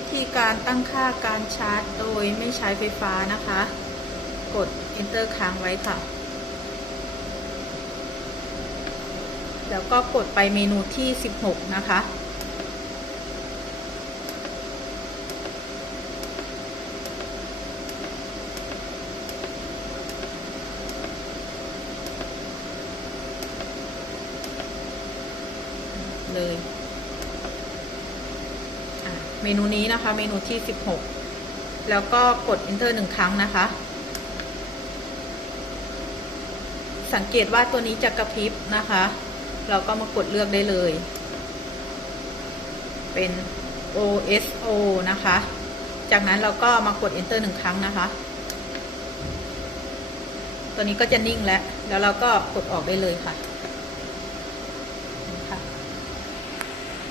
วิธีการตั้งค่าการชาร์จโดยไม่ใช้ไฟฟ้านะคะ กด enter ค้างไว้ค่ะ แล้วก็กดไปเมนูที่ 16 นะคะ เลย เมนูนี้นะคะ เมนูที่ 16 แล้วก็กด enter หนึ่งครั้งนะคะ สังเกตว่าตัวนี้จะกระพริบนะคะ เราก็มากดเลือกได้เลย เป็น OSO นะคะ จากนั้นเราก็มากด enter หนึ่งครั้งนะคะ ตัวนี้ก็จะนิ่งแล้ว แล้วเราก็กดออกได้เลยค่ะ